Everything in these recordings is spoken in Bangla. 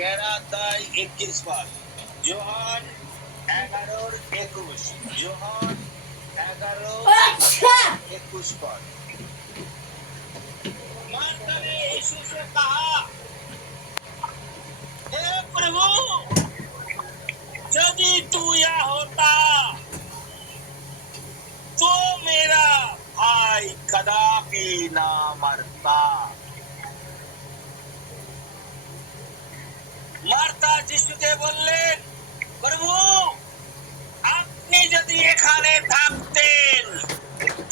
11 अध्याय 21 पद, योहान 11:21, योहान 11:21 पद। मार्था ने यीशु से कहा, हे प्रभु, यदि तू यहाँ होता तो मेरा भाई कदापि ना मरता। मार्था যিশুকে বললেন, প্রভু, আপনি যদি এখানে থাকতেন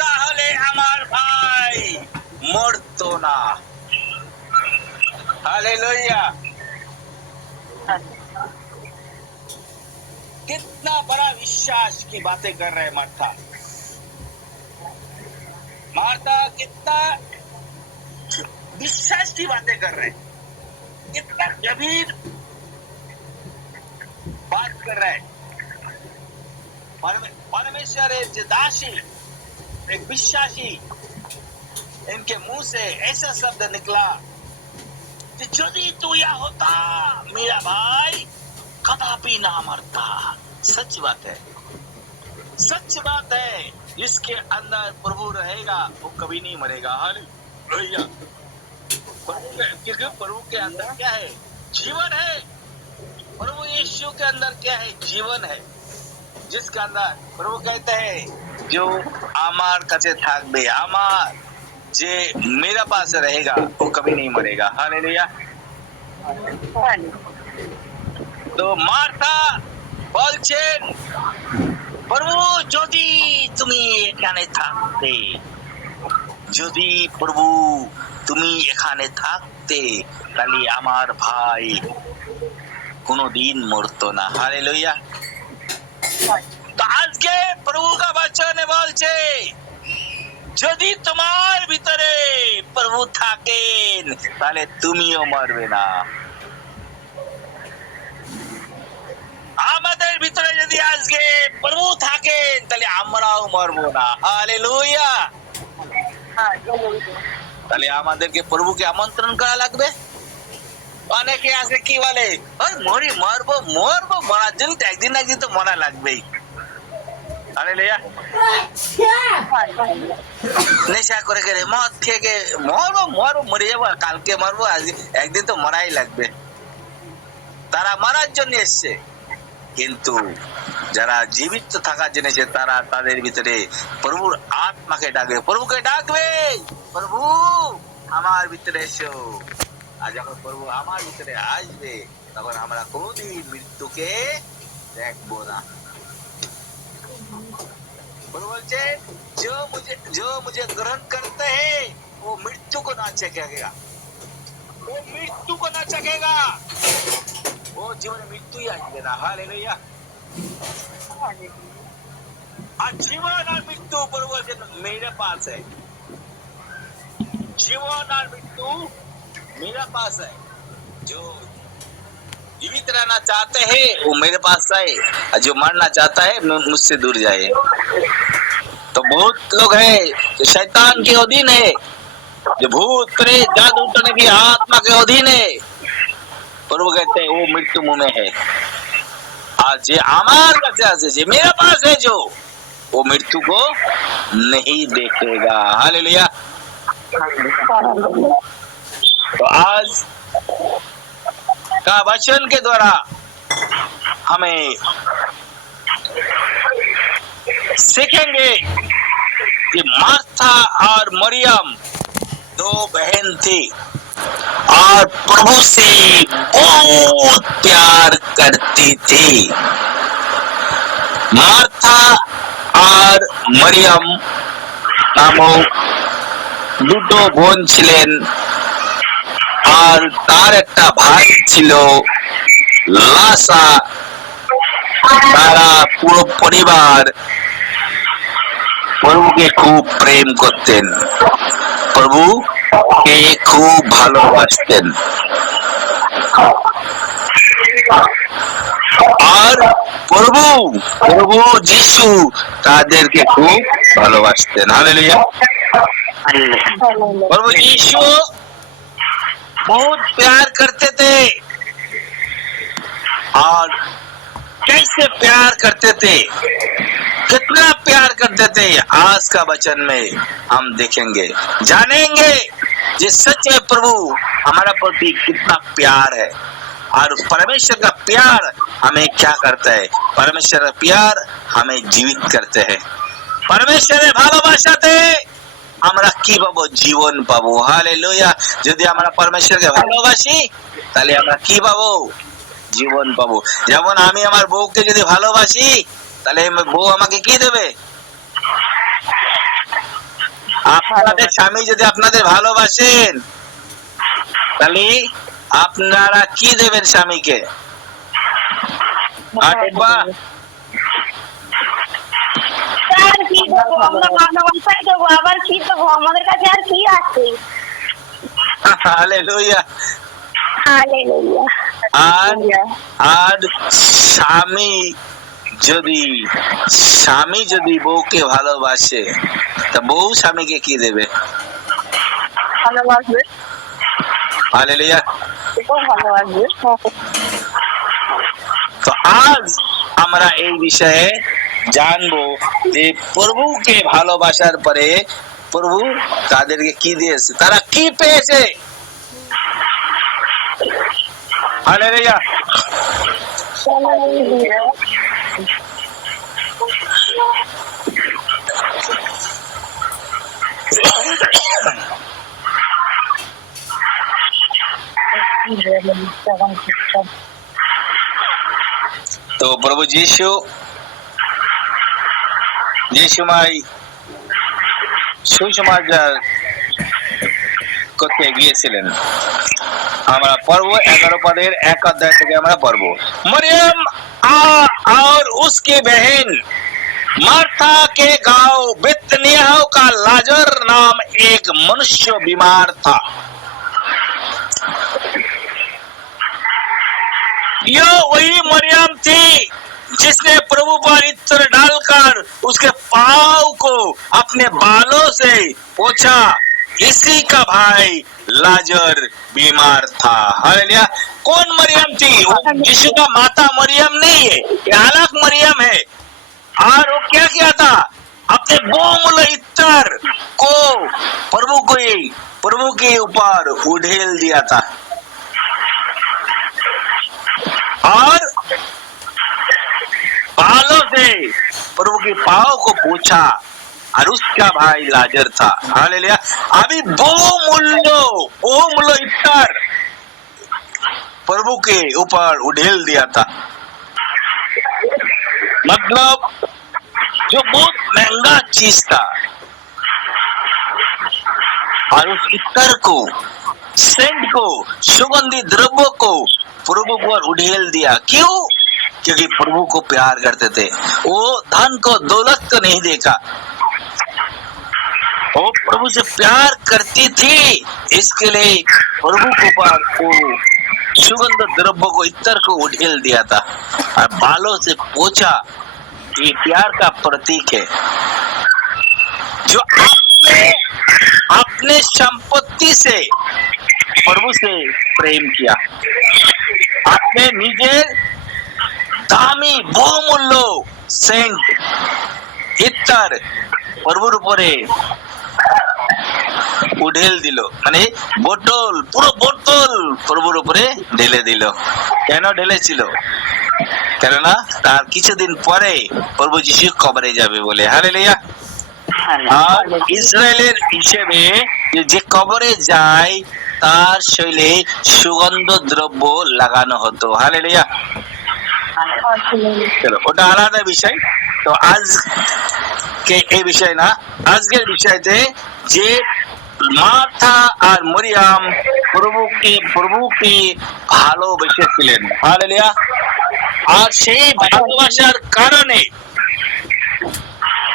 তাহলে আমার ভাই মরতো না। हालेलुया। कितना बड़ा विश्वास की बातें कर रहे हैं मार्था। मार्था कितना विश्वास की बातें कर रहे हैं, कितना गंभीर बात कर रहे हैं। परमेश्वर एक दासी, एक विश्वासी, इनके मुंह से ऐसा शब्द निकला कि यदि तू यहाँ होता मेरा भाई कदापि ना मरता। सच बात है, सच बात है। जिसके अंदर प्रभु रहेगा वो कभी नहीं मरेगा। हालेलुया। क्योंकि प्रभु के अंदर क्या है? जीवन है। प्रभु यीशु के अंदर क्या है? जीवन है। जिसके अंदर प्रभु कहते हैं, जो आमार कचे थाकबे, आमार जे मेरा पास रहेगा वो कभी नहीं मरेगा। हालेलुया। तो मार्था বলছেন, প্রভু যদি তুমি এখানে থাকতে, যদি প্রভু তুমি এখানে থাকতে তাহলে আমার ভাই কোনোদিন মরতো না। হালেলুয়া। তো আজকে প্রভু का वचन বলছে, যদি তোমার ভিতরে প্রভু থাকেন তাহলে তুমিও মরবে না। আমাদের ভিতরে যদি আজকে প্রভু থাকেন তাহলে আমরাও মরবো না। হালেলুয়া। তাহলে আমাদেরকে প্রভুকে আমন্ত্রণ করা লাগবে। অনেকে আছে কি বলে, মরবো মরবো, মরার জন্য তো একদিন না একদিন তো মরা লাগবেই। হালেলুয়া। নেশা করে গেলে মদ খেয়ে মরবো মরবো, মরে যাবো, কালকে মরবো, আজকে একদিন তো মরাই লাগবে। তারা মারার জন্য এসছে, কিন্তু যারা জীবিত থাকার জন্য এসে তারা তাদের ভিতরে প্রভুর আত্মাকে ডাকবে, প্রভুকে ডাকবে, প্রভু আমার ভিতরে এসো। আর যখন প্রভু আমার ভিতরে আসবে তখন আমরা কোনদিন মৃত্যুকে দেখবো না। प्रभु बोलते, जो मुझे ग्रहण करते हैं वो मृत्यु को ना चखेगा, वो मृत्यु को ना चखेगा, वो जीवन मृत्यु ही आएंगे ना। हालेलुया। जीवन और मृत्यु प्रभु मेरे पास है, जीवन और मृत्यु मेरे पास है। जो जीवित रहना चाहते हैं वो मेरे पास आए, और जो मरना चाहता है मुझसे दूर जाए। तो बहुत लोग हैं जो शैतान के अधीन है, जो भूत प्रेत जादू टोने की आत्मा के अधीन है। प्रभु कहते हैं वो मृत्यु मुंह में है। आज जे आमार काছে जे मेरे पास है, जो वो मृत्यु को नहीं देखेगा। हालेलुया। तो आज का वचन के द्वारा हमें सीखेंगे कि मार्था और मरियम दो बहन थी और प्रभु से बहुत प्यार करती थी। मार्था और मरियम नामक দুটো বোন ছিলেন, আর তার একটা ভাই ছিল লাসা। তারা পুরো পরিবার প্রভুকে খুব প্রেম করতেন, প্রভুকে খুব ভালোবাসতেন। আর প্রভু যিশু তাদেরকে খুব ভালোবাসতেন। হালেলুয়া। प्रभु यीशु बहुत प्यार करते थे और कैसे प्यार करते थे, कितना प्यार करते थे, आज का वचन में हम देखेंगे, जानेंगे ये सच है प्रभु हमारा प्रति कितना प्यार है और परमेश्वर का प्यार हमें क्या करता है। परमेश्वर का प्यार हमें जीवित करते हैं। परमेश्वरेर ভালোবাসাতে আমরা কি পাবো? জীবন পাবো। হালেলুয়া। যদি আমরা পরমেশ্বরকে ভালোবাসি তাহলে আমরা কি পাবো? জীবন পাবো। যেমন আমি আমার বউকে যদি ভালোবাসি তাহলে বউ আমাকে কি দেবে? আপনাদের স্বামী যদি আপনাদের ভালোবাসেন তাহলে আপনারা কি দেবেন স্বামীকে? আমাদের কাছে আর কি আছে? হালেলুয়া। আর স্বামী যদি বউকে ভালোবাসে তা বউ স্বামীকে কি দেবে? ভালোবাসবে। হালেলুয়া। ভালোবাসবে। তো আজ আমরা এই বিষয়ে জানবো যে প্রভুকে ভালোবাসার পরে প্রভু তাদেরকে কি দিয়েছে, তারা কি পেয়েছে। হালেলুয়া। তো প্রভু যিশুমাই সুসমাচার করতে গিয়েছিলেন। আমরা পড়বো 11 পদের 1 অধ্যায় থেকে আমরা পড়বো। मरियम और उसकी बहन मार्था के गांव बेतनियाह का लाजर नाम एक मनुष्य बीमार था। यह वही मरियम थी जिसने प्रभु पर इत्र डालकर उसके पांव को अपने बालों से पोंछा। इसी का भाई लाजर बीमार था। हालेलुया। कौन मरियम थी? वो यीशु का माता मरियम नहीं है, ये अलग मरियम है। और वो क्या किया था? अपने बहुमूल्य इत्र को प्रभु के ऊपर उड़ेल दिया था और बालों से प्रभु के पांव को पोंछा और उसका भाई लाजर था। हालेलुया। अभी बहुमूल्य इत्र प्रभु के ऊपर उड़ेल दिया था, मतलब जो बहुत महंगा चीज था, और उस इत्र को, सेंट को, सुगंधित द्रव्य को प्रभु पर उड़ेल दिया। क्यों? क्योंकि प्रभु को प्यार करते थे। वो धन को, दौलत को नहीं देखा, वो प्रभु से प्यार करती थी, इसके लिए प्रभु को ऊपर वो सुगंध द्रव्य को, इत्र को उड़ेल दिया था और बालों से पोंछा। ये प्यार का प्रतीक है। जो आपने अपने संपत्ति से प्रभु से प्रेम किया, आपने निजे दामी बहुमूल्य सेंट इत्र प्रभुर উপরে উড়েল দিল, মানে বোতল, পুরো বোতল প্রভুর উপরে ঢেলে দিল। কেন ঢেলেছিল? কেননা তার কিছুদিন পরে প্রভু যিশু কবরে যাবে বলে। হালেলুয়া। আর ইসরায়েলের হিসেবে যে কবরে যায় তার শরীরে সুগন্ধ দ্রব্য লাগানো হতো। হালেলুয়া। চলো, ওটা আলাদা বিষয়। তো আজকে এই বিষয় না, আজকের বিষয়তে যে মার্থা আর মরিয়াম প্রভুকে ভালোবেসেছিলেন। হালেলুয়া। আর সেই ভালোবাসার কারণে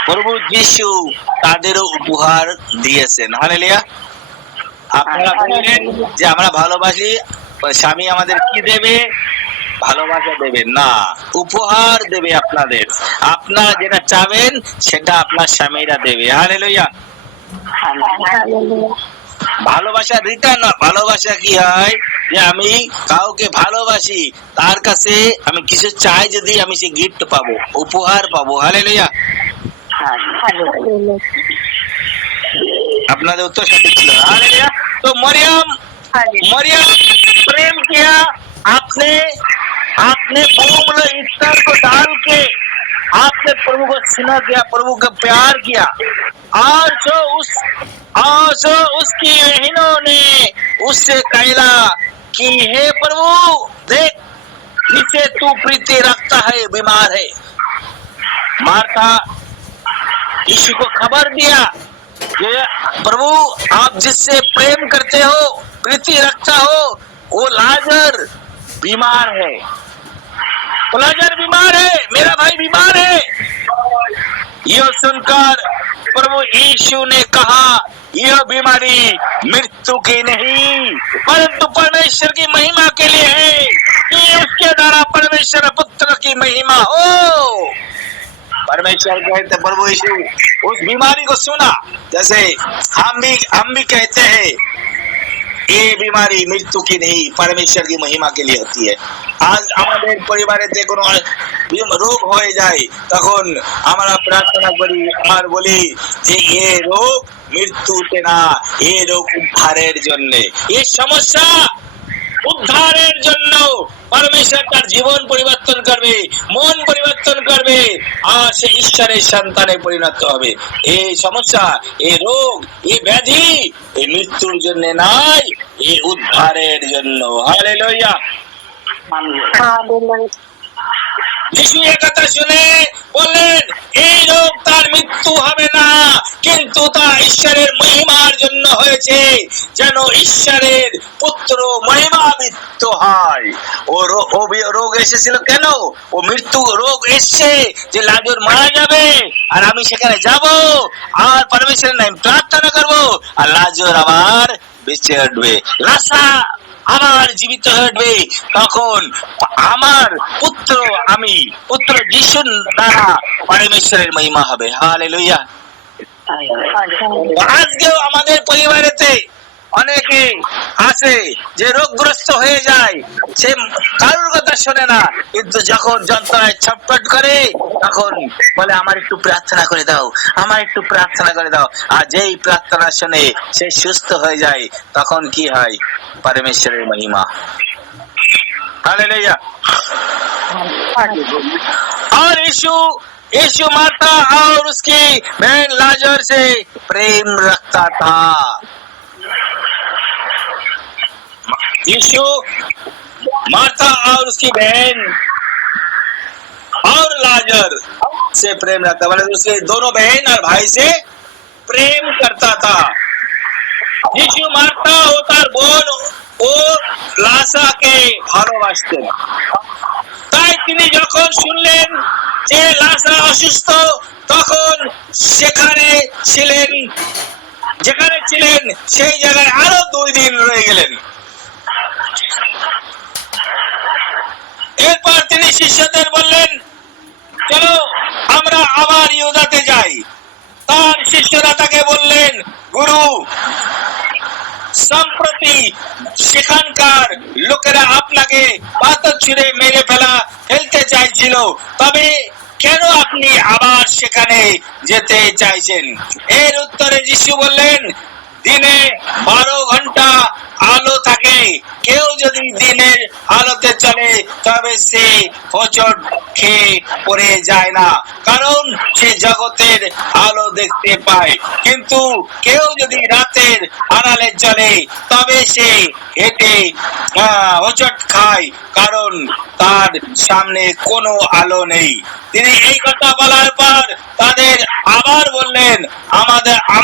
প্রভু যিশু তাদেরও উপহার দিয়েছেন। হালেলুয়া। আপনারা বললেন যে আমরা ভালোবাসি, স্বামী আমাদের কি দেবে? ভালোবাসা দেবে না, উপহার দেবে আপনাদের। আপনারা যেটা চাবেন সেটা আপনার স্বামীরা দেবে। হালেলুয়া। ভালোবাসা রিটার্ন, ভালোবাসা কি হয়? যে আমি কাউকে ভালোবাসি, তার কাছে আমি কিছু চাই, যদি আমি সে গিফট পাবো, উপহার পাবো। হালেলুয়া। আপনাদের उत्तर सटीक ছিল। हालेलुया। तो मरियम मरियम प्रेम किया, आपने आपने पूर्ण ईश्वर को डाल के आपने प्रभु को स्नेह किया, प्रभु का प्यार किया, और जो उसकी बहनों ने उससे कहला कि हे प्रभु देख, जिसे तू प्रीति रखता है बीमार है। मार्था यीशु को खबर दिया कि प्रभु आप जिससे प्रेम करते हो, प्रीति रखता हो, वो लाजर बीमार है, वो लाजर बीमार है, मेरा भाई बीमार है। यह सुनकर प्रभु यीशु ने कहा, यह बीमारी मृत्यु की नहीं, परंतु परमेश्वर की महिमा के लिए है, कि उसके द्वारा परमेश्वर पुत्र की महिमा हो। परमेश्वर कहते प्रभु यीशु उस बीमारी को सुना, जैसे हम भी कहते हैं ये बीमारी मृत्यु की नहीं, परमेश्वर की महिमा के लिए होती है। आज আমাদের পরিবারেতে কোনো রোগ হয়ে যায়, তখন আমরা প্রার্থনা করি আর বলি যে এই রোগ মৃত্যুতে না, এই রোগ উদ্ধারের জন্য, এই সমস্যা উদ্ধারের জন্য परमेश्वर তার জীবন পরিবর্তন করবে, মন পরিবর্তন করবে, আর সে ঈশ্বরের সন্তানে পরিণত হবে। এই সমস্যা, এই রোগ, এই ব্যাধি এই মৃত্যুর জন্য নয়, এই উদ্ধারের জন্য। হালেলুয়া। যিশু এই কথা শুনে বললেন, এই রোগ তার মৃত্যু হবে না, কিন্তু তা ঈশ্বরের মহিমার জন্য হয়েছে, যেন ঈশ্বরের পুত্র মহিমান্বিত হয়। ও রোগ এসেছিল কেন? ও মৃত্যু রোগ এসছে যে লাজর মারা যাবে, আর আমি সেখানে যাব, আর পরমেশ্বরের নামে প্রার্থনা করব, আর লাজর আবার বেঁচে উঠবে, লাসা আবার জীবিত হয়ে উঠবে। তখন আমার পুত্র যিশুর দ্বারা পরমেশ্বরের মহিমা হবে। হালেলুয়া। আজকেও আমাদের পরিবারেতে অনেকে আছে যে রোগগ্রস্ত হয়ে যায়, সে কারোর কথা শোনে না, কিন্তু যখন যন্ত্রণায় ছটফট করে তখন বলে আমার একটু প্রার্থনা করে দাও, আমার একটু প্রার্থনা করে দাও, আর যেই প্রার্থনা শুনে সে সুস্থ হয়ে যায়, তখন কি হয়? परमेश्वरेर महिमा। हालेलुया। और यीशु मार्था और उसकी बहन लाजर से प्रेम रखता था। यीशु मार्था और उसकी बहन और लाजर से प्रेम रखता, मतलब उसके दोनों बहन और भाई से प्रेम करता था। যিশু মার্থা ও তার বোন ও লাসাকে ভালোবাসতেন, তাই তিনি যখন শুনলেন যে লাসা অসুস্থ, তখন যেখানে ছিলেন সেই জায়গায় আরো 2 দিন রয়ে গেলেন। এরপর তিনি শিষ্যদের বললেন, চলো আমরা আবার ইহুদাতে যাই। তার শিষ্যরা তাকে বললেন, গুরু, সম্প্রতি সেখানকার লোকেরা আপনাকে পাথর ছুঁড়ে মেরে ফেলতে চাইছিল, তবে কেন আপনি আবার সেখানে যেতে চাইছেন? এর উত্তরে যিশু বললেন, দিনে 12 ঘন্টা আলো থাকে, কেউ যদি দিনের আলোতে চলে তবে সে হোঁচট খেয়ে পড়ে যায় না, কারণ সে জগতের আলো দেখতে পায়, কিন্তু কেউ যদি রাতের আড়ালে চলে তবে সে হেঁটে হোঁচট খায়, কারণ তার সামনে কোনো আলো নেই। তিনি এই কথা বলার পর তাদের আবার বললেন, আমাদের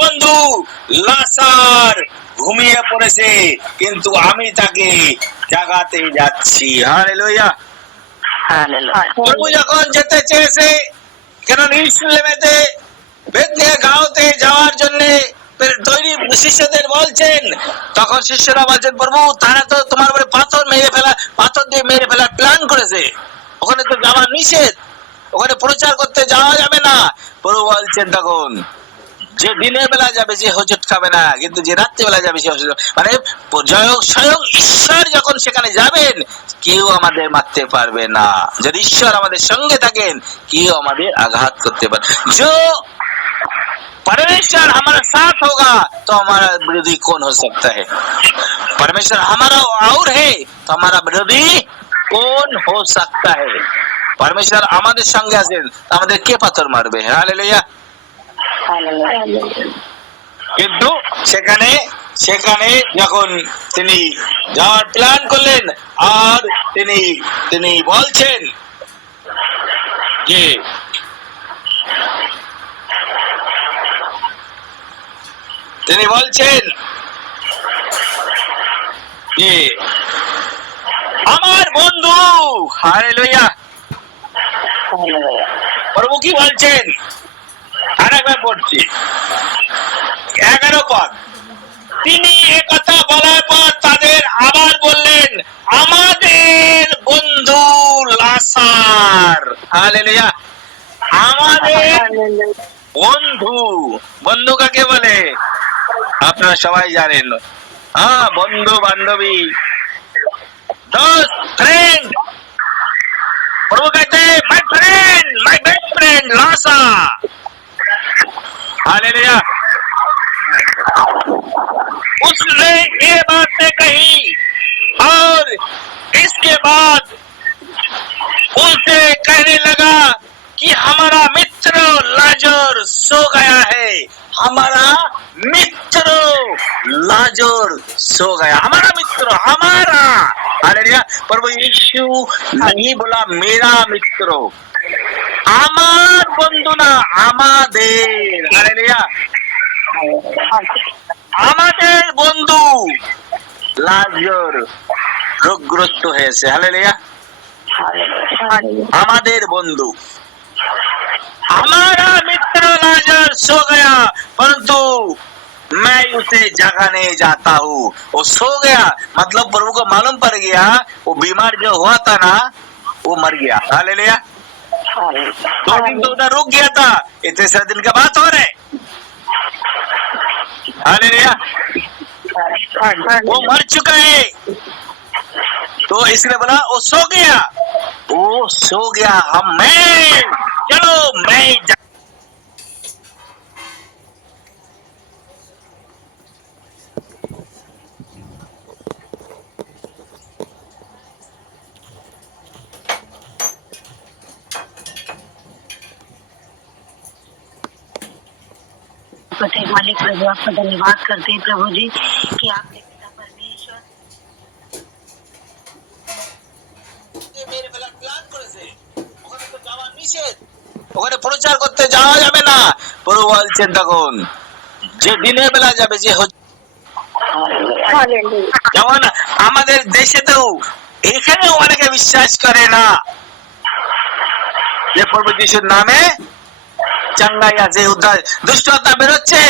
বন্ধু লাসার ঘুমিয়ে পড়েছে, কিন্তু আমি তাকে জাগাতে যাচ্ছি। হালেলুয়া। প্রভু যখন যেতে চেয়েছে, কেন ইয়েরুশলেমেতে বেথনিয়া গাঁওতে যাওয়ার জন্য তৈরি শিষ্যদের বলছেন, তখন শিষ্যরা বলছেন, প্রভু তারা তো তোমার উপরে পাথর দিয়ে মেরে ফেলার প্ল্যান করেছে, ওখানে তো যাওয়া নিষেধ, ওখানে প্রচার করতে যাওয়া যাবে না। প্রভু বলছেন তখন, যে দিনের বেলা যাবে সে হোঁচট খাবে না, কিন্তু যে রাত্রিবেলা যাবে সে হোঁচট, মানে স্বয়ং ঈশ্বর যখন সেখানে যাবেন কেউ আমাদের মারতে পারবে না। যদি ঈশ্বর আমাদের সঙ্গে থাকেন কেউ আমাদের আঘাত করতে পারে। जो परमेश्वर हमारा साथ होगा तो हमारा विरोधी कौन हो सकता है। परमेश्वर हमारा और है तो हमारा विरोधी कौन हो सकता है। परमेश्वर আমাদের সঙ্গে আছেন আমাদের কে পাথর মারবে। হালেলুয়া। কিন্তু সেখানে সেখানে যখন তিনি যাওয়ার প্ল্যান করলেন আর তিনি বলছেন যে তিনি বলছেন যে আমার বন্ধু, হালেলুয়া, প্রভু কি বলছেন আরেকবার পড়ছি 11 পদ। তিনি একথা বলার পর তাদের আবার বললেন আমাদের বন্ধু লাসার। হালেলুয়া। আমাদের বন্ধু, বন্ধু কাকে বলে আপনারা সবাই জানেন। হ্যাঁ, বন্ধু বান্ধবী, দোস্ত, ফ্রেন্ড। प्रभु कहते हैं my friend, my best friend Lasa. Hallelujah. उसने ये बातें कही और इसके बाद उनसे कहने लगा कि हमारा मित्र लाजर सो गया है। हमारा मित्र लाजर सो गया। हमारा मित्र, हमारा। हालेलुया। प्रभु यीशु नहीं बोला मेरा मित्र, আমার বন্ধু না, আমাদের। হালেলুয়া। আমাদের বন্ধু লাজর রোগগ্রস্ত হয়েছে। হালেলুয়া। আমাদের বন্ধু, हमारा मित्र लाजर सो गया परंतु मैं उसे जगाने जाता हूँ। वो सो गया मतलब प्रभु को मालूम पड़ गया वो बीमार जो हुआ था ना वो मर गया। हालेलुया। 2 दिन तो उधर रुक गया था, ये 3 दिन का बात हो रहा है। हालेलुया। वो मर चुका है तो इसलिए बोला वो सो गया, वो सो गया। मैं चलो मैं मालिक प्रभु आपका धन्यवाद करते हैं प्रभु जी कि आपने पिता परमेश्वर মেরে ফেলার প্ল্যান করেছে। ওখানে তো যাওয়া নিষেধ, ওখানে প্রচার করতে যাওয়া যাবে না। প্রভু বলছেন তখন যে দিনের বেলা যাবে যে যেমন আমাদের দেশেতেও এখানেও অনেকে বিশ্বাস করে না যে প্রভু যিশুর নামে চাঙ্গাই আছে, উদ্ধার, দুষ্ট আত্মা বেরোচ্ছে।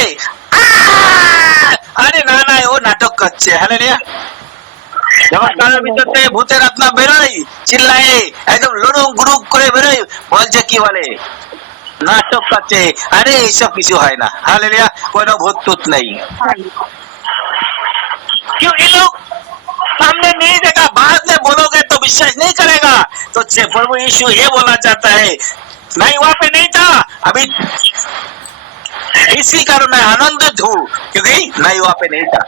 আরে না না, ও নাটক করছে। হালেলুয়া। যখন কারোর ভিতর থেকে ভূতের আত্মা বেরোয় চিল্লায় একদম লড়ুক গুড়ুক করে বেরোয়, বলছে কি বলে নাটক করছে। আরে এইসব কিছু হয় না। हालेलुया। কোনো ভূত টুত নেই। क्यों ये लोग सामने नहीं देखा, बाद में बोलोगे तो विश्वास नहीं करेगा। तो प्रभु यीशु ये बोलना चाहता है नहीं वहां पे नहीं था, अभी इसी कारण मैं आनंदित हूँ क्योंकि नहीं वहां पे नहीं था।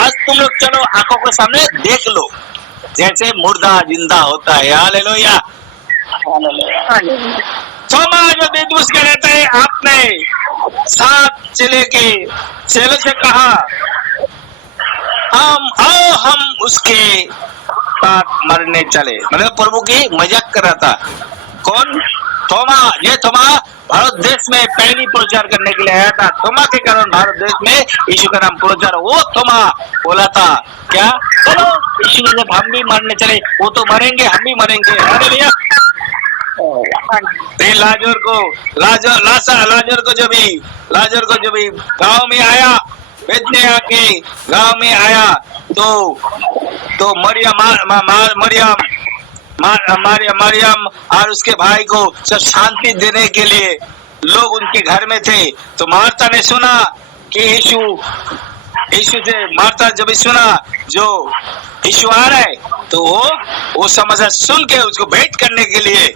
आज तुम लोग चलो आंखों के सामने देख लो जैसे मुर्दा जिंदा होता है। हालेलुया। थोमा जो दिदुस के रहते हैं, आपने 7 चेले से कहा हम उसके साथ मरने चले। मतलब प्रभु की मजाक कर रहा था। कौन? थोमा। ये थोमा भारत देश में पहली प्रचार करने के लिए आया था। थोमा के कारण भारत देश में यीशु का नाम प्रचार, वो थोमा बोला था क्या चलो यीशु ने जब हम भी मरने चले, वो तो मरेंगे हम भी मरेंगे। हालेलुया। लाजर को जब गांव में आया, बेतनिया के गांव में आया तो मरियम और उसके भाई को सब शांति देने के लिए लोग उनके घर में थे। तो मार्था ने सुना कि यीशु से मार्था जब सुना जो यीशु आ रहा है, तो वो समझा, सुन के उसको भेंट करने के लिए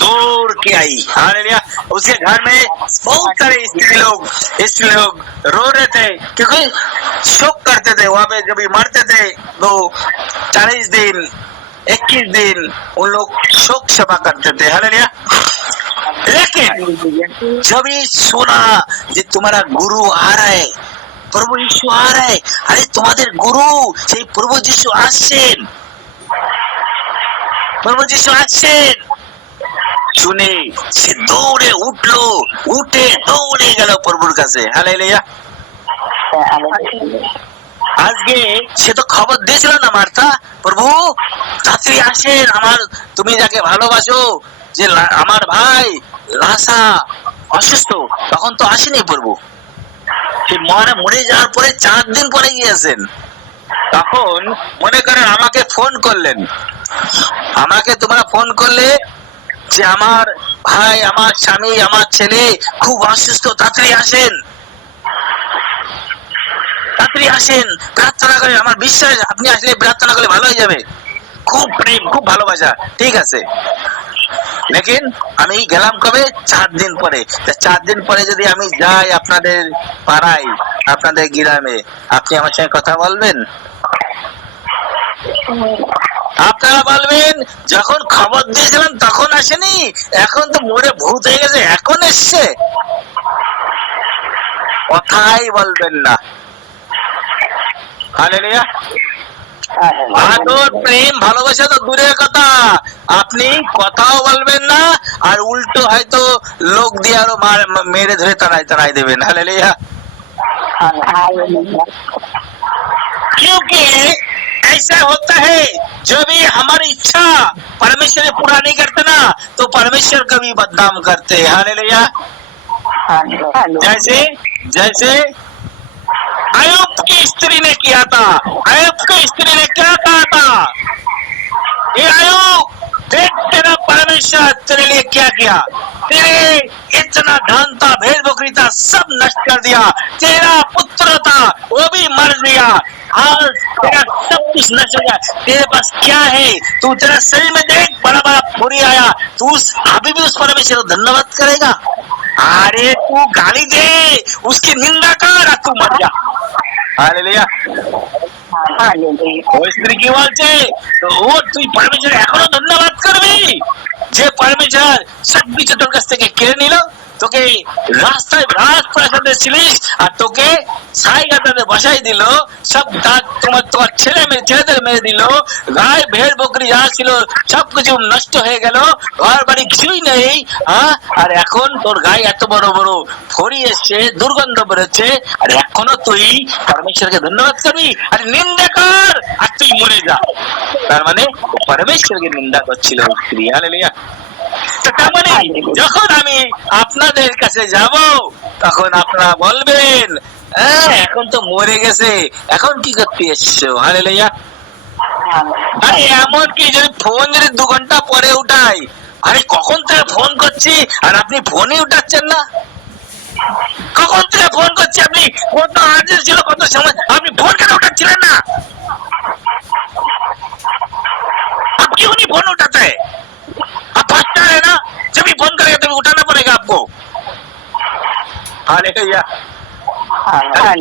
दौड़ के आई। हालेलुया। उसके घर में बहुत सारे स्त्री लोग रो रहे थे, क्योंकि शोक करते थे। वहां पे जब मरते थे तो 40 दिन 21 दिन उन लोग शोक सभा करते थे। हालेलुया। लेकिन जब ये सुना कि तुम्हारा गुरु आ रहा है, প্রভু যিশু আর আরে তোমাদের গুরু সেই প্রভু যিশু আসছেন, প্রভু যিশু আসছেন শুনে সে দৌড়ে উঠলো, উঠে দৌড়ে গেল প্রভুর কাছে। হালেলুয়া। আজকে সে তো খবর দিয়েছিল না মার্থা, প্রভু তাড়াতাড়ি আসেন, আমার তুমি যাকে ভালোবাসো, যে আমার ভাই লাসা অসুস্থ, তখন তো আসেনি প্রভু। মরে যাওয়ার পরে 4 দিন পরে গিয়েছেন। তখন মনে করেন আমাকে ফোন করলেন, আমাকে তোমরা ফোন করলে যে আমার ভাই, আমার স্বামী, আমার ছেলে খুব অসুস্থ, তাড়াতাড়ি আসেন, তাড়াতাড়ি আসেন, প্রার্থনা করেন। আমার বিশ্বাস আপনি আসলে প্রার্থনা করলে ভালো হয়ে যাবে। খুব প্রেম, খুব ভালোবাসা, ঠিক আছে। লেকিন আমি গেলাম কবে? 4 দিন পরে। 4 দিন পরে যদি আমি যাই আপনাদের পাড়ায়, আপনাদের গ্রামে, আপনি আমার সঙ্গে কথা বলবেন? আপনারা বলবেন যখন খবর দিয়েছিলাম তখন আসেনি, এখন তো মরে ভূত হয়ে গেছে, এখন এসছে? কথাই বলবেন না। হালেলুয়া। আদর, প্রেম, ভালোবাসা তো দূরের কথা, আপনি কথাও বলবেন না, আর উল্টো হয়তো লোক দিয়ে আরো মেরে ধরে তাড়াই দেবেন। हालेलुया। क्योंकि ऐसा होता है, जब भी हमारी इच्छा परमेश्वर ने पूरा नहीं करते ना, तो परमेश्वर का भी बदनाम करते हैं। हालेलुया। जैसे अय्यूब की स्त्री ने किया था। अय्यूब की स्त्री ने क्या कहा था? ये अय्यूब, देख तेरा परमेश्वर तेरे लिए क्या किया, तेरे इतना धन था, भेड़ बकरी था, सब नष्ट कर दिया, तेरा पुत्र था वो भी मर गया, और तेरा सब कुछ नष्ट हो गया, तेरे पास क्या है? तू तेरा शरीर में देख बड़ा बड़ा फुरी आया, तू अभी भी उस परमेश्वर को धन्यवाद करेगा? अरे तू गाली दे, उसकी निंदा कर, तू मर जा। हालेलुया। ও স্ত্রী কি বলছে? তো ও তুই পরমেশ্বর এখনো ধন্যবাদ করবি যে পরমেশ্বর সবকিছু তোর কাছ থেকে কেড়ে নিল, তোকে রাস্তায় রাজপ্রাসাদে ছিলিস আর তোকে ছাইগাটাতে বসাই দিল, সব তোমার ছেলেদের মেরে দিল, গায়ে ভেড় বকরি যা ছিল সবকিছু নষ্ট হয়ে গেল, ঘর বাড়ি কিছুই নেই, আর এখন তোর গায়ে এত বড় বড় ফড়ি এসছে, দুর্গন্ধ বেরোচ্ছে, আর এখনো তুই পরমেশ্বরকে ধন্যবাদ করবি? আর নিন্দা কর আর তুই মরে যা। তার মানে পরমেশ্বরকে নিন্দা করছিল স্ত্রী। হালেলুয়া। তার মানে যখন আমি আপনাদের কাছে যাব তখন আপনারা বলবেন, এখন তো মরে গেছে, এখন কি করতে এসছো? হালেলুয়া। আরে এমন কি যদি ফোন যদি 2 ঘন্টা পরে উঠাই, আরে কখন থেকে ফোন করছি আর আপনি ফোনই উঠাচ্ছেন না, কখন থেকে ফোন করছি, আপনি কত আর্জেন্ট ছিল, কত সময়, আপনি ফোন কেন उठाচ্ছিলেন না? आप क्यों नहीं फोन उठाते हैं? आप फास्टर है ना, जब भी फोन करेगा तभी उठाना पड़ेगा आपको। हालेलुया।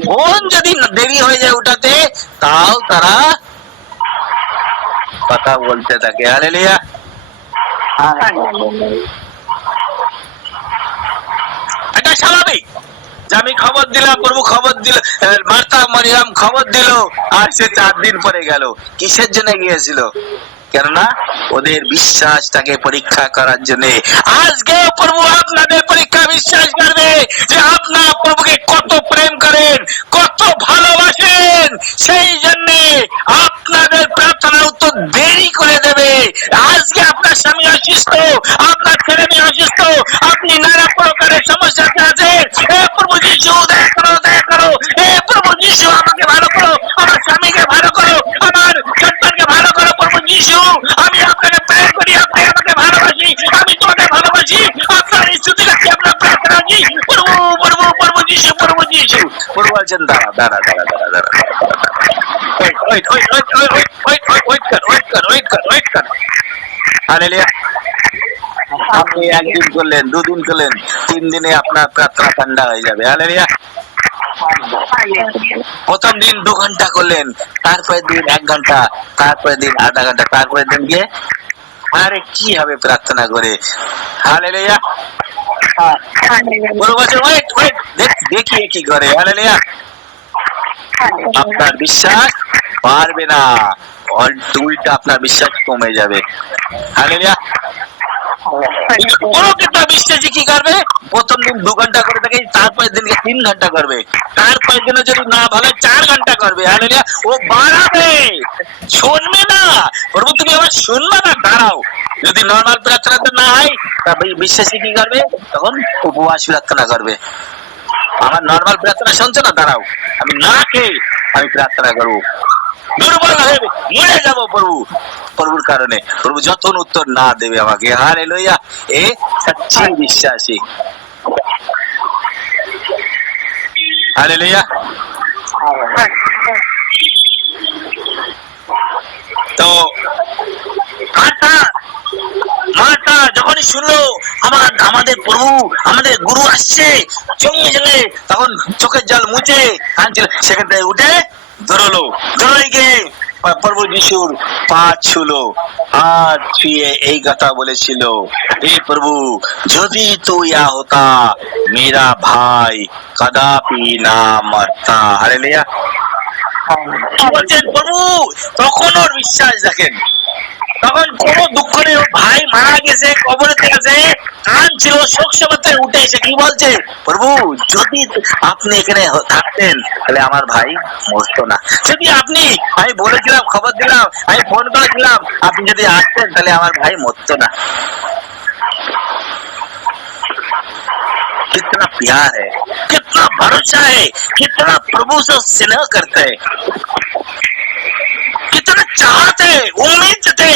ফোন যদি দেরি হয়ে যায় উঠাতে, তাও তারা কথা বলতে থাকে। হালেলুয়া। এটা স্বাভাবিক যে আমি খবর দিলাম, প্রভু খবর দিল, মার্থা মরিয়াম খবর দিল, আর সে 4 দিন পরে গেল। কিসের জন্য গিয়েছিল? কেননা ওদের বিশ্বাসটাকে পরীক্ষা করার জন্য। আজকে প্রভু আপনাদের পরীক্ষা বিশ্বাস করবে যে আপনার প্রভুকে কত প্রেম করেন, কত ভালোবাসেন, সেই জন্য আপনাদের প্রার্থনা উত্তর দেরি করে দেবে। আজকে আপনার স্বামী অসুস্থ, আপনার ছেলে মেয়ে অসুস্থ, আপনি নানা প্রকারের সমস্যাতে আছেন, হে প্রভু যিশু দয়া করো, দয়া করো, হে প্রভু যিশু আমাকে ভালো করো, আমার স্বামীকে ভালো করো, আমার সন্তানকে ভালো করো, প্রভু যিশু আমি আপনাকে প্রেম করি, আপনি আমাকে ভালোবাসি, আমি তোমাকে ভালোবাসি, আপনার স্তুতি রাখি, আপনার প্রার্থনা दाड़ा दाड़ा दाड़ा दाड़ा वेट कर हालेलुया আপনি একদিন করলেন দুদিন করলেন 3 দিনে আপনার প্রার্থনা ঠান্ডা হয়ে যাবে হালেলুয়া প্রথম দিন 2 ঘন্টা করলেন তারপরে দিন 1 ঘন্টা তারপরে দিন আধা ঘন্টা তারপরে দিন গিয়ে আরে কি হবে প্রার্থনা করে হালেলুয়া বড় বছর ওয়েট দেখিয়ে কি করে হালেলুয়া আপনার বিশ্বাস বাড়বে না উল্টা আপনার বিশ্বাস কমে যাবে হালেলুয়া বড় কিतना বিশ্বাসী কি করবে প্রথম দিন 2 ঘন্টা করে থাকে তারপরে দিনকে 3 ঘন্টা করবে তারপরে দিনে যদি না ভালো 4 ঘন্টা করবে হালেলুয়া ও বাড়াবে শুনবে না প্রভু তুমি আবার শুনবে না দাঁড়াও যদি নরমাল প্রার্থনা না হয় তবে বিশ্বাসী কি করবে তখন উপবাস প্রার্থনা করবে আমার নরমাল প্রার্থনা শুনছো না দাঁড়াও আমি না খেয়ে আমি প্রার্থনা করবো দুর্বল হয়ে মরে যাবো প্রভুর কারণে প্রভু যতন উত্তর না দেবে আমাকে হালেলুয়া এ সচ্চি বিশ্বাসী হালেলুয়া তো মাতা যখনই শুনলো আমাদের প্রভু আমাদের গুরু আসছে সঙ্গে সঙ্গে তখন চোখের জল মুছে কাঁদছিল সেখান থেকে উঠে দৌড়ে গিয়ে প্রভু যিশুর পা ছুলো হাত ছুঁয়ে এই কথা বলেছিল হে প্রভু যদি তু ইয়া হতা মেরা ভাই কদাপি না মরতা হালেলুয়া কি বলছেন প্রভু তখন ওর বিশ্বাস দেখেন তখন কোনো দুঃখ নেই ভাই মারা গেছে কবরেতে গেছে কাঁদছিল শোক সভাতে উঠে এসে কি বলছে প্রভু যদি আপনি এখানে থাকতেন তাহলে আমার ভাই মরতো না যদি আপনি আমি বলেছিলাম খবর দিলাম আমি ফোন করেছিলাম আপনি যদি আসতেন তাহলে আমার ভাই মরতো না कितना प्यार है कितना भरोसा है कितना प्रभु से स्नेह करते हैं कितना चाहते है उम्मीद थे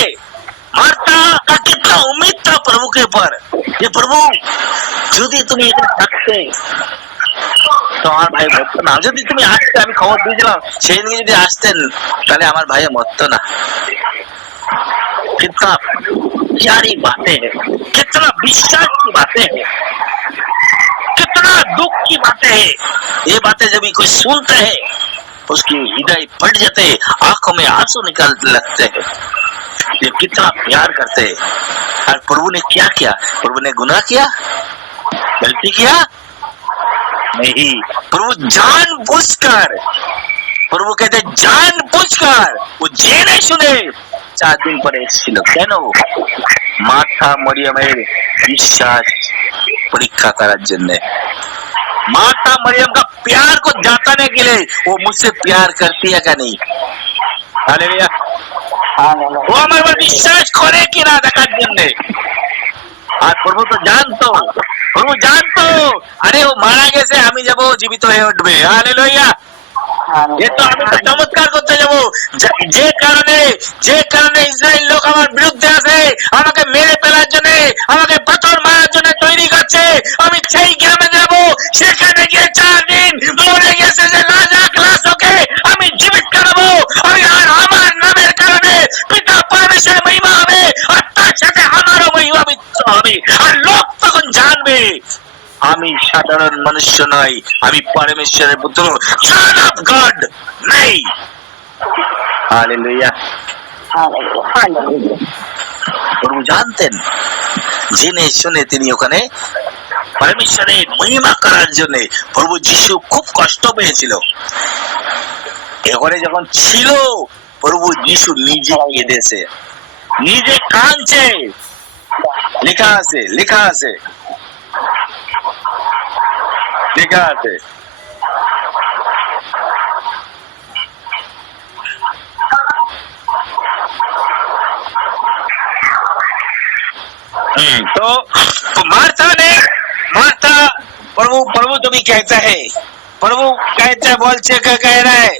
मार्ता का कितना उम्मीद था प्रभु के ऊपर ये प्रभु যদি তুমি এখানে থাকতে তো আমার ভাই মরতো না যদি তুমি আসতে আমি খবর দিয়েছিলাম সেই দিন যদি আসতেন তাহলে আমার ভাই মরতো না कितना प्यारी बातें है कितना विश्वास की बातें है कितना दुख की बातें है ये बातें जब कोई सुनते हैं उसकी हृदय फट जाते हैं आंखों में आंसू निकलने लगते हैं ये कितना प्यार करते हैं और प्रभु ने क्या किया प्रभु ने गुनाह किया गलती किया नहीं प्रभु जानबूझकर प्रभु कहते जानबूझकर वो जेने सुने 4 दिन परे ছিল কেন মাতা মরিয়মের বিশ্বাস परीक्षा করার जन्य माता मरियम का प्यार को जाताने के लिए वो मुझसे प्यार करती है क्या नहीं हालेलुया वो हमारे पर विश्वास करे कि ना देखाর জন্য আর প্রভু তো জানতো আরে ও মারা গেছে আমি যাব জীবিত হয়ে উঠবে হালেলুয়া ये तो আমি তো চমৎকার করতে যাব যে কারণে ইসরায়েল লোক আমার বিরুদ্ধে আছে আমাকে মেরে ফেলার জন্য আমাকে পাথর মারার জন্য তৈরি করছে আমি সেই গ্রামে যাব সেখানে গিয়ে 4 দিন মরে গেছে যে লাশকে আমি জীবিত করাবো আমি আর আমার নামের কারণে পিতা পরমেশ্বরের মহিমা হবে আর তার সাথে আমারও মহিমা হবে আর লোক তখন জানবে আমি সাধারণ মনুষ্য নই আমি পরমেশ্বরের পুত্র son of God নাই হালেলুয়া প্রভু জানতেন জেনে শুনে তিনি ওখানে পরমেশ্বরের মহিমা করার জন্য প্রভু যিশু খুব কষ্ট পেয়েছিল এখানে যখন ছিল প্রভু যিশু নিজে কেঁদেছে নিজে কাঁদছে লেখা আছে तो मार्था प्रभु तो भी कहता है प्रभु कहता है बोलचे का कह रहा है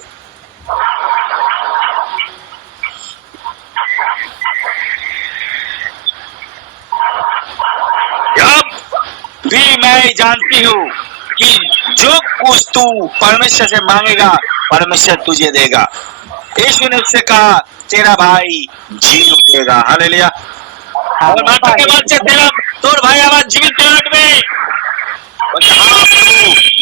अब भी मैं जानती हूँ कि जो कुछ तू परमेश्वर से मांगेगा, परमेश्वर तुझे देगा। यीशु ने उससे कहा तेरा भाई जी उठेगा। हालेलुया। और माता के बाद से तेरा तोर भाई आवाज जीवित में। हाँ प्रभु,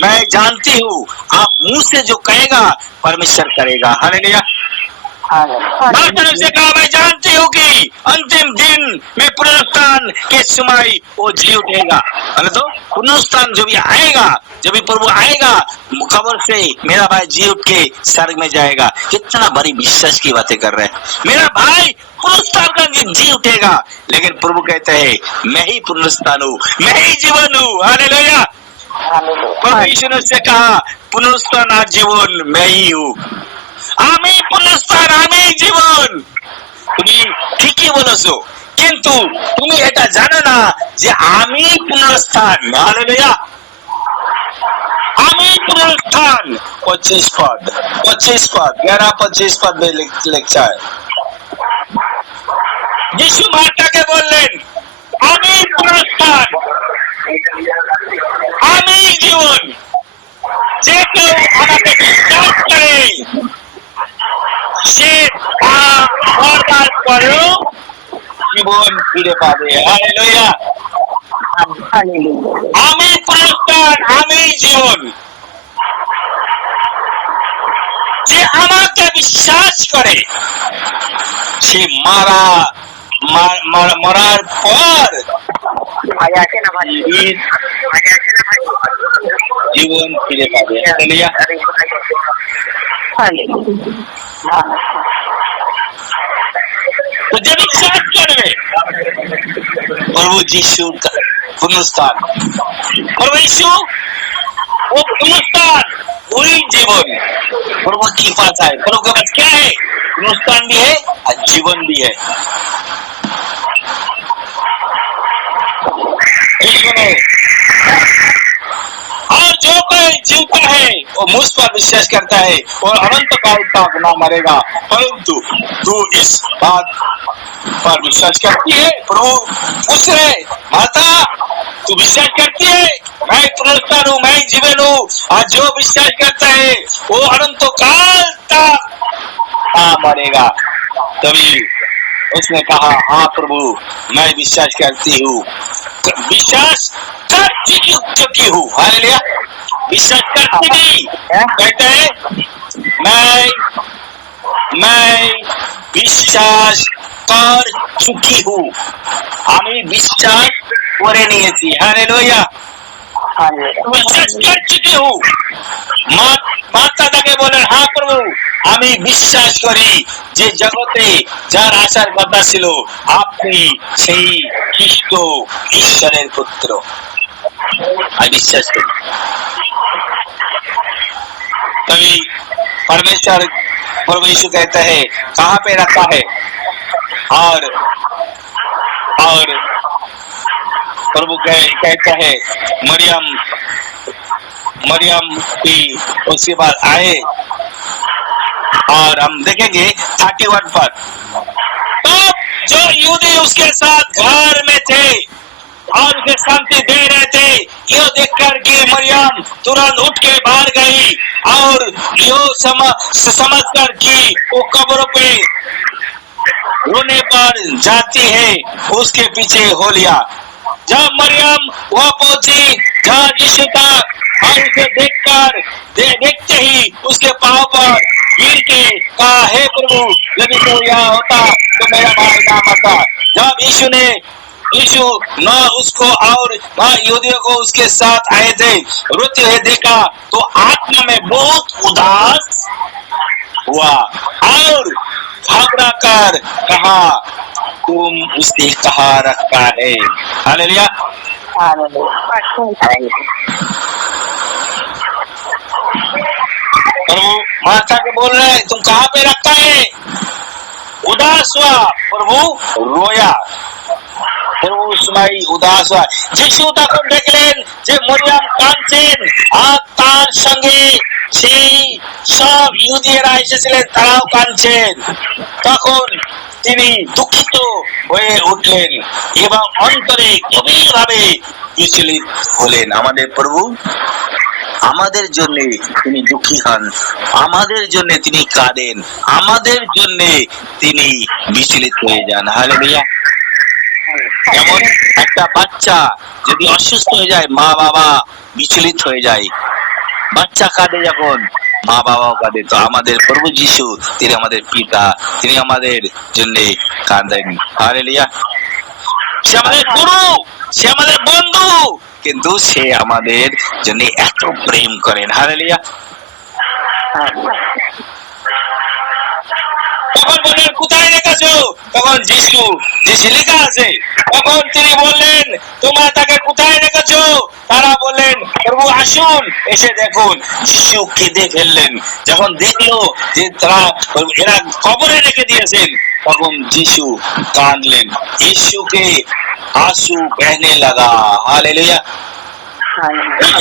मैं जानती हूँ आप मुंह से जो कहेगा परमेश्वर करेगा। हालेलुया। माता ने उससे कहा मैं जानती हूँ कि अंतिम दिन में पुनरुत्थान के समय वो जी उठेगा। तो पुनरुत्थान जो भी आएगा, जब भी प्रभु आएगा कब्र से, मेरा भाई जी उठ के स्वर्ग में जाएगा। कितना बड़ी विश्वास की बातें कर रहे हैं। मेरा भाई पुनरुत्थान का जी उठेगा, लेकिन प्रभु कहते हैं मैं ही पुनरुत्थान हूँ, मैं ही जीवन हूँ। हालेलुया। प्रभु यीशु ने उससे कहा पुनरुत्थान और जीवन मैं ही हूँ। আমি পুনরুত্থান, আমি জীবন। তুমি ঠিকই বলেছো, কিন্তু তুমি এটা জানো না যে আমি পুনরুত্থান। হালেলুয়া। আমি পুনরুত্থান। 25 पद 11-25 पद में लिखा है। यीशु माता के বললেন আমি পুনরুত্থান, আমি জীবন। যে কেউ আমাকে বিশ্বাস করে সে মরবার পরেও জীবন ফিরে পাবে। হালেলুয়া। আমি পুনরুত্থান, আমি জীবন। যে আমাকে বিশ্বাস করে সে মরার পর জীবন ফিরে পাবে। হালেলুয়া। तो जब विश्वास करवे प्रभु यीशु का पुनरुत्थान, प्रभु यीशु वो पुनरुत्थान वही जीवन प्रभु की पास है। प्रभु के पास क्या है? पुनरुत्थान भी है और जीवन भी है। यीशु ने और जो कोई जीवता है वो मुझ पर विश्वास करता है और अनंत काल तक न मरेगा। परंतु तू इस बात पर विश्वास करती है? प्रभु पूछ रहे माता तू विश्वास करती है मैं पुनरुत्थान हूँ, मैं जीवन हूँ, और जो विश्वास करता है वो अनंत काल तक न मरेगा। तभी उसने कहा हाँ प्रभु मैं विश्वास करती हूँ, विश्वास कर चुकी हूँ। हालेलुया। विश्वास करती नहीं, कहते हैं मैं विश्वास कर चुकी हूँ। আমি বিশ্বাস করে নিয়েছি। হালেলুয়া। বিশ্বাস कर चुकी हूँ। মাতা তাকে বলেন হ্যাঁ প্রভু আমি বিশ্বাস করি যে জগতে যার আসার কথা ছিল আপনি সেই খ্রিস্ট ঈশ্বরের পুত্র। আমি বিশ্বাস করি। तभी परमेश्वर प्रभु यीशु कहता है कहाँ पे रखा है, और प्रभु कहता है मरियम भी उसके बाद आए। और हम देखेंगे 31 पर तो जो यहूदी उसके साथ घर में थे और उसे शांति दे रहे थे, यह देखकर कि मरियम तुरंत उठ के बाहर गई और यो समझकर कि वो कब्रों पे रोने पर जाती है उसके पीछे हो लिया। जब मरियम वह पहुंची जहाँ यीशु था और उसे देखते ही उसके पांव पर गिर के कहा हे प्रभु यदि तू यहाँ होता तो मेरा भाई ना मरता। जब यीशु न उसको और न यहूदियों को उसके साथ आए थे रोते हुए देखा तो आत्मा में बहुत उदास हुआ और घबरा कर कहा तुम उसे कहाँ रखा है। हालेलुया। प्रभु माता के बोल रहे हैं तुम कहाँ पे रखा है? उदास हुआ, प्रभु रोया। প্রভু সময় উদাস হয়। যিশু তখন দেখলেন যে মরিয়ম কাঁদছেন আর তার সঙ্গে সেই সব ইহুদিরা এসেছিলেন তারাও কাঁদছেন। তখন তিনি দুঃখিত হয়ে উঠলেন এবং অন্তরে গভীরভাবে বিচলিত হলেন। আমাদের প্রভু আমাদের জন্য তিনি দুঃখী হন, আমাদের জন্য তিনি কাঁদেন, আমাদের জন্য তিনি বিচলিত হয়ে যান। হালেলুয়া। যেমন একটা বাচ্চা যদি অসুস্থ হয়ে যায়, মা বাবা বিচলিত হয়ে যায়। বাচ্চা কাঁদে যখন, মা বাবাও কাঁদে। তো আমাদের প্রভু যিশু তিনি আমাদের পিতা, তিনি আমাদের জন্য কাঁদেন। হালেলুয়া। সে আমাদের গুরু, সে আমাদের বন্ধু, কিন্তু সে আমাদের জন্য এত প্রেম করেন। হালেলুয়া। তখন বললেন কোথায় রেখেছো? তখন যিশু লেখা আছে, তখন তিনি বললেন তোমরা তাকে কোথায় রেখেছো? তারা বললেন প্রভু আসুন, এসে দেখুন। যিশু কেঁদে ফেললেন। যখন দেখলো যে এরা কবরে রেখে দিয়েছেন, তখন যিশু কাঁদলেন। यीशुके आंसू बहने लगा। हालेलुया।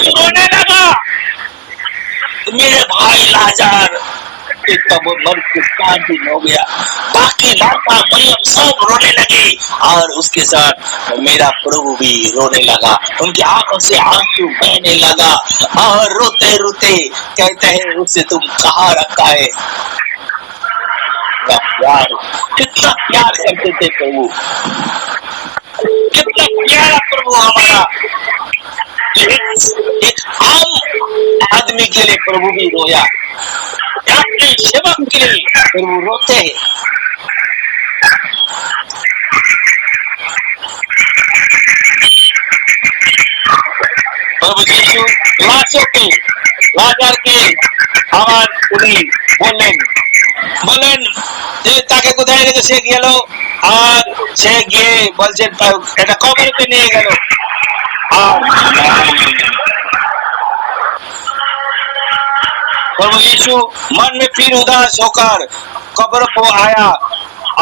रोने लगा। मेरे भाई लाजर तब मर के 4 दिन हो गया। बाकी माता मरियम सब रोने लगी और उसके साथ मेरा प्रभु भी रोने लगा। उनकी आंखों से आंसू बहने लगा और रोते रोते कहते हैं उसे तुम कहाँ रखा है? यार कितना प्यार करते थे प्रभु, कितना प्यारा प्रभु हमारा। एक आम आदमी के लिए प्रभु भी रोया, अपने सेवक के लिए प्रभु रोते हैं। प्रभु यीशु लाजर के আমার উনি বললেন যে তাকে কোথায় রেখে সে গেল, আর সে গিয়ে বলছেন এটা কবরেতে নিয়ে গেল। और प्रभु यीशु मन में फिर उदास होकर कब्र को आया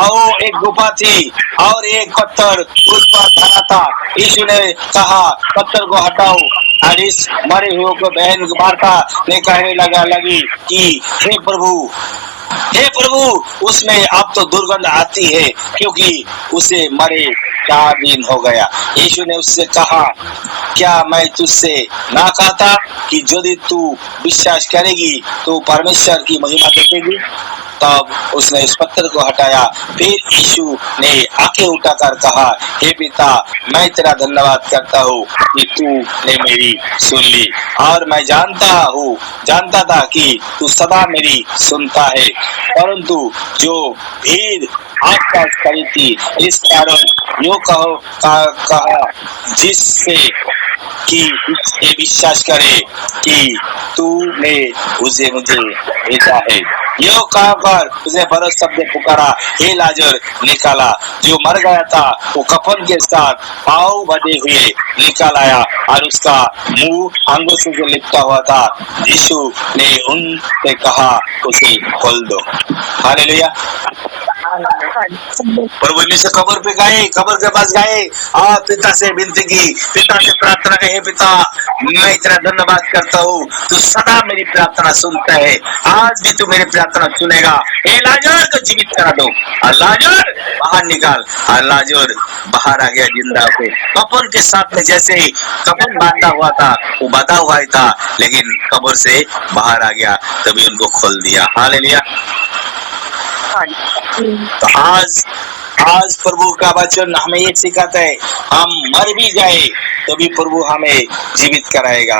और एक गुफा थी और एक पत्थर उस पर धरा था। यीशु ने कहा पत्थर को हटाओ, और इस मरे हुए को बहन मार्था ने कहने लगी कि हे प्रभु उसमें अब तो दुर्गंध आती है क्योंकि उसे मरे 4 दिन हो गया। यीशु ने उससे कहा क्या मैं तुझसे ना कहता कि यदि तू विश्वास करेगी तो परमेश्वर की महिमा देखेगी? तब उसने इस पत्थर को हटाया। फिर यीशु ने आंखें उठाकर कहा हे पिता मैं तेरा धन्यवाद करता हूँ कि तू ने मेरी सुन ली, और मैं जानता था कि तू सदा मेरी सुनता है, परंतु जो भीड़ आसपास खड़ी थी इस कारण यो कहा जिससे कि ये विश्वास करे कि तूने मुझे भेजा है। यो कहकर उसने बड़े शब्द पुकारा हे लाजर निकाला। जो मर गया था वो कफन के साथ पाँव बंधे हुए निकाल आया और उसका मुंह अंगूठों से लिपटा हुआ था। यीशु ने उनसे कहा उसे खोल दो। हालेलुया। प्रभु यीशु कब्र पे गए, कब्र के पास गए और पिता से विनती की, पिता से प्रार्थना की हे पिता मैं तेरा धन्यवाद करता हूँ, तू सदा मेरी प्रार्थना सुनता है, आज भी तू मेरी प्रार्थना सुनेगा। हे लाजर को जीवित करा दो। और लाजर बाहर निकाल, और लाजर बाहर आ गया जिंदा होकर। कफन के साथ में जैसे ही कफन बांधा हुआ था वो बांधा हुआ ही था, लेकिन कब्र से बाहर आ गया, तभी उनको खोल दिया। हालेलुया। तो आज प्रभु का वचन हमें ये सिखाता है हम मर भी जाए तो भी प्रभु हमें जीवित कराएगा।